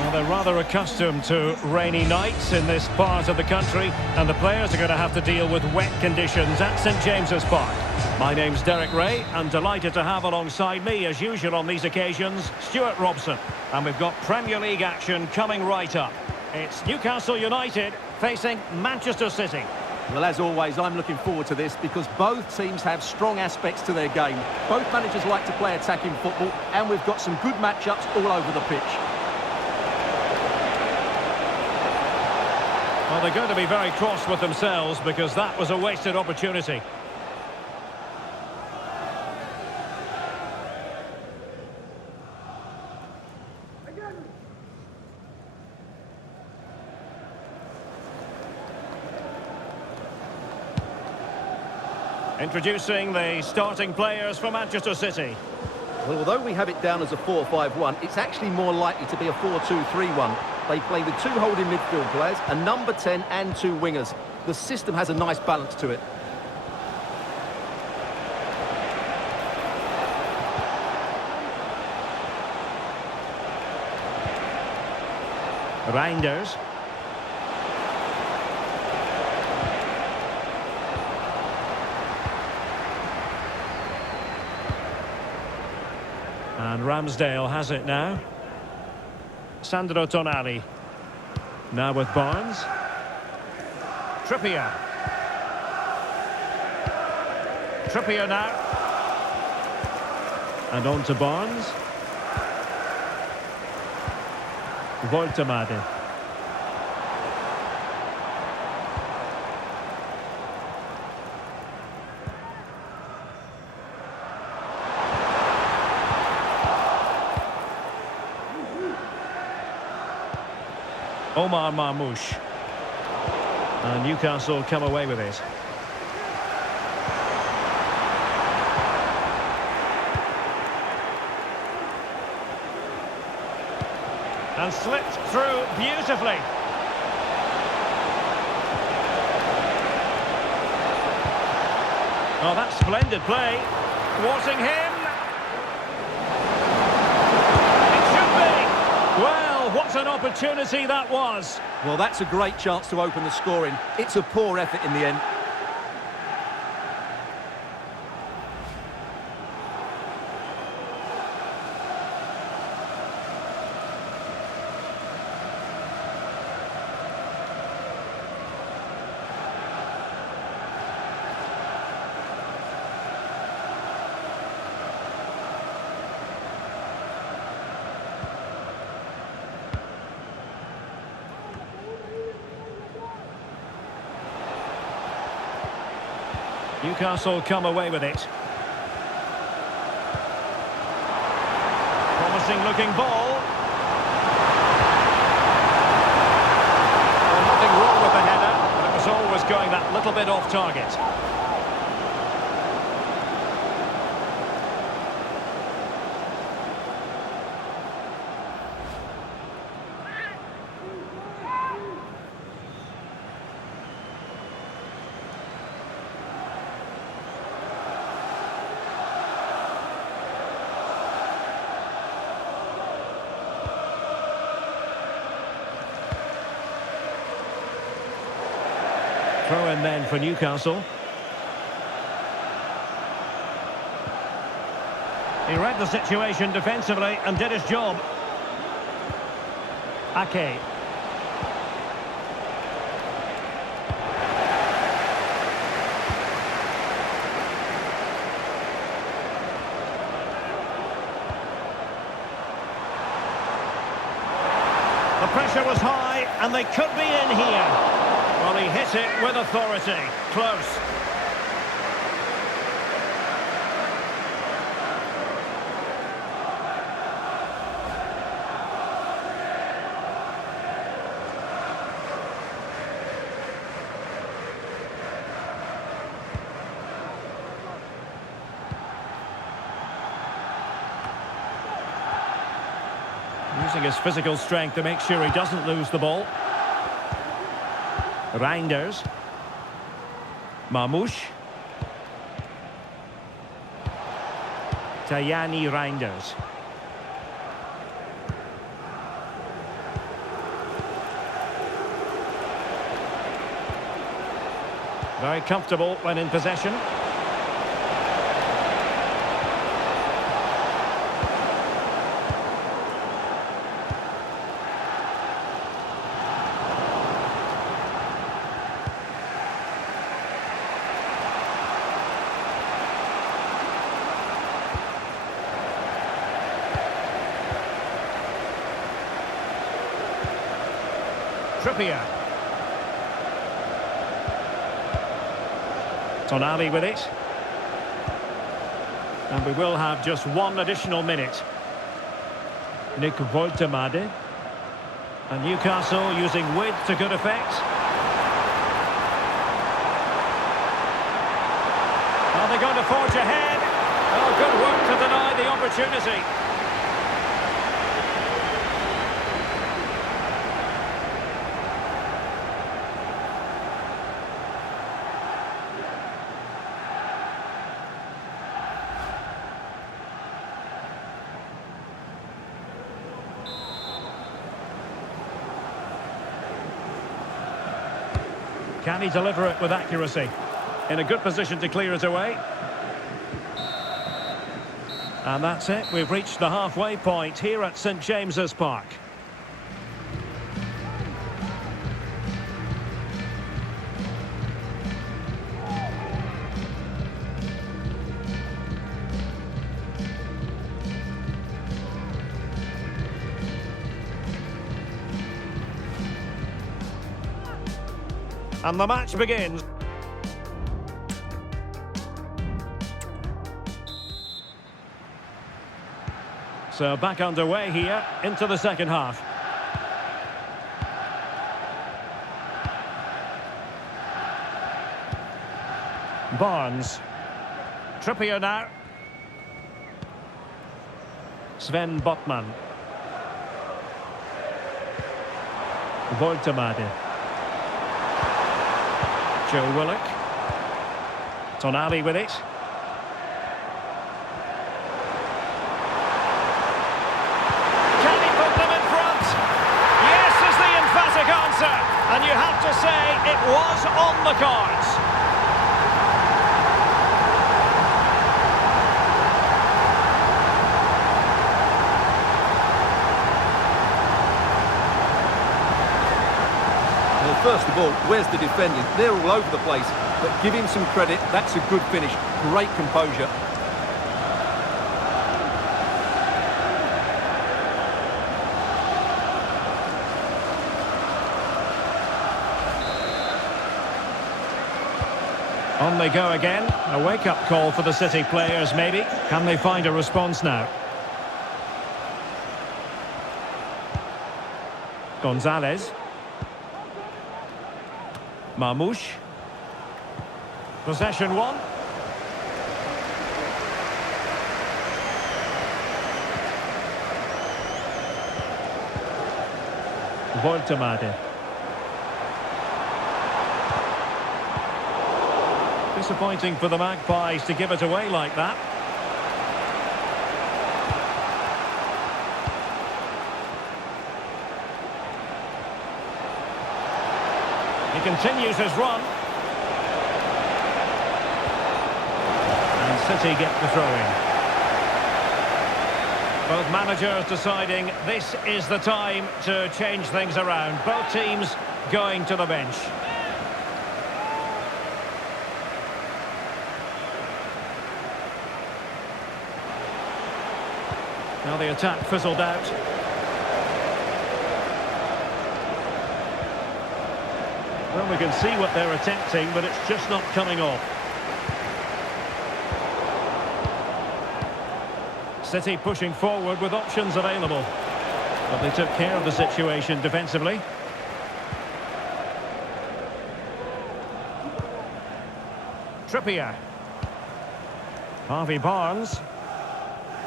Well, they're rather accustomed to rainy nights in this part of the country, and the players are going to have to deal with wet conditions at St James's Park. My name's Derek Ray, and delighted to have alongside me, as usual on these occasions, Stuart Robson. And we've got Premier League action coming right up. It's Newcastle United facing Manchester City. Well, as always, I'm looking forward to this because both teams have strong aspects to their game. Both managers like to play attacking football, and we've got some good matchups all over the pitch. Well, they're going to be very cross with themselves because that was a wasted opportunity. Introducing the starting players for Manchester City. Well, although we have it down as a 4-5-1, it's actually more likely to be a 4-2-3-1. They play with two holding midfield players, a number 10 and two wingers. The system has a nice balance to it. Reinders. And Ramsdale has it now. Sandro Tonali. Now with Barnes. Trippier. Trippier now. And on to Barnes. Voltemade. Omar Marmoush. And Newcastle come away with it. And slipped through beautifully. Oh, that's splendid play. Thwarting him. It should be. Well, what an opportunity that was. Well, that's a great chance to open the scoring. It's a poor effort in the end. Newcastle come away with it. Promising looking ball. Well, nothing wrong with the header, but it was always going that little bit off target. Throw in then for Newcastle. He read the situation defensively and did his job. Ake. The pressure was high and they could be in here. Well, he hit it with authority. Close. Using his physical strength to make sure he doesn't lose the ball. Reinders. Marmoush. Tajani Reinders. Very comfortable when in possession. Trippier. Tonali with it. And we will have just one additional minute. Nick Woltemade. And Newcastle using width to good effect. Are they going to forge ahead? Oh, good work to deny the opportunity. Can he deliver it with accuracy? In a good position to clear it away. And that's it. We've reached the halfway point here at St James's Park. And the match begins. So back underway here into the second half. Barnes. Trippier now. Sven Botman. Woltemade. Joe Willock. Tonali with it. Can he put them in front? Yes is the emphatic answer. And you have to say it was on the cards. First of all, where's the defenders? They're all over the place. But give him some credit. That's a good finish. Great composure. On they go again. A wake-up call for the City players, maybe. Can they find a response now? Gonzalez. Marmoush. Possession one. Woltemade. Disappointing for the Magpies to give it away like that. He continues his run. And City get the throw-in. Both managers deciding this is the time to change things around. Both teams going to the bench. Now the attack fizzled out. Well, we can see what they're attempting, but it's just not coming off. City pushing forward with options available. But they took care of the situation defensively. Trippier. Harvey Barnes.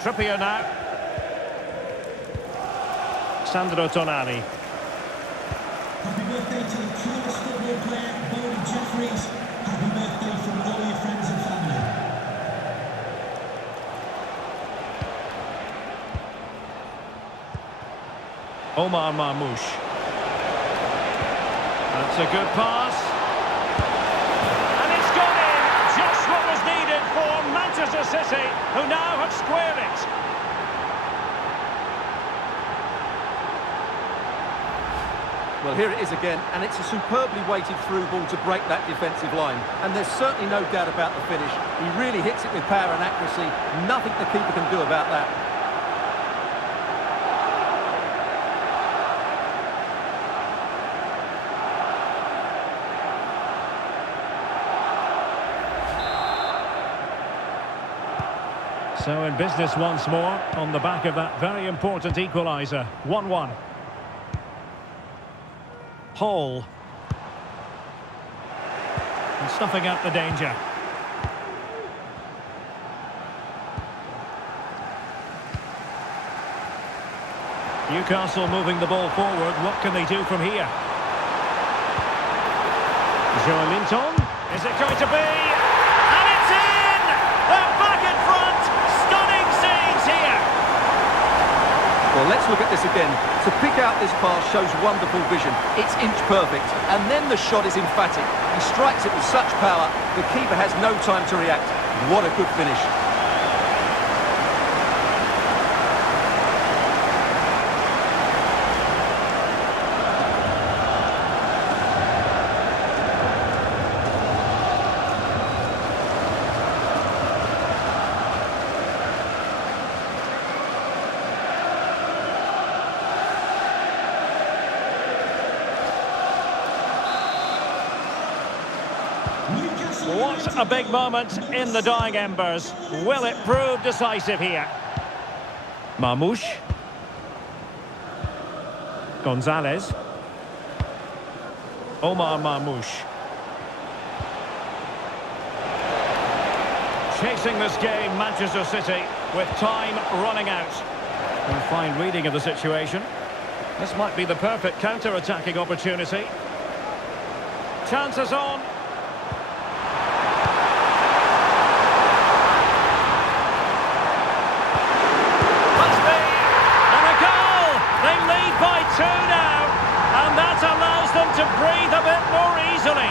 Trippier now. Sandro Tonali. Happy birthday to the coolest football player, Bowden Jeffries. Happy birthday from all your friends and family. Omar Marmoush. That's a good pass. in for Manchester City, who now have squared it. Well, here it is again, and it's a superbly weighted through ball to break that defensive line. And there's certainly no doubt about the finish. He really hits it with power and accuracy. Nothing the keeper can do about that. So in business once more, on the back of that very important equaliser. 1-1. Hall. And snuffing out the danger. Newcastle moving the ball forward. What can they do from here? Joelinton. Is it going to be? And it's in! They're back in front! Stunning scenes here! Well, let's look at this again. To pick out this pass shows wonderful vision. It's inch perfect. And then the shot is emphatic. He strikes it with such power, the keeper has no time to react. What a good finish. What a big moment in the dying embers. Will it prove decisive here? Marmoush. Gonzalez. Omar Marmoush. Chasing this game, Manchester City, with time running out. A fine reading of the situation. This might be the perfect counter-attacking opportunity. Chances on. Two now, and that allows them to breathe a bit more easily.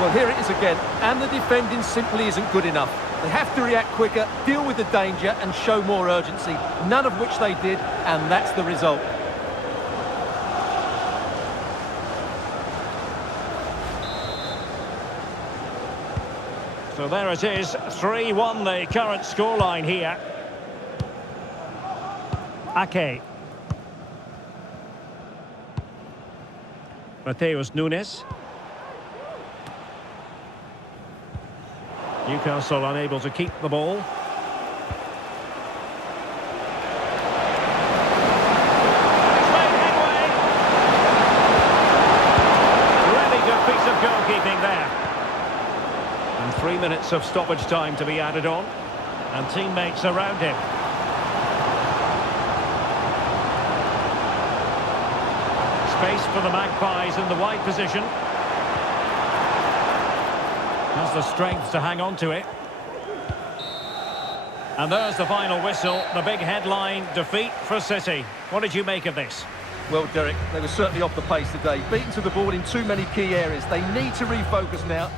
Well, here it is again, and the defending simply isn't good enough. They have to react quicker, deal with the danger, and show more urgency, none of which they did, and that's the result. So there it is, 3-1 the current scoreline here. Ake. Mateus Nunes. Newcastle unable to keep the ball. It's made headway. Really good piece of goalkeeping there. And 3 minutes of stoppage time to be added on. And teammates around him. Space for the Magpies in the wide position. Has the strength to hang on to it. And there's the final whistle. The big headline, defeat for City. What did you make of this? Well, Derek, they were certainly off the pace today. Beaten to the ball in too many key areas. They need to refocus now.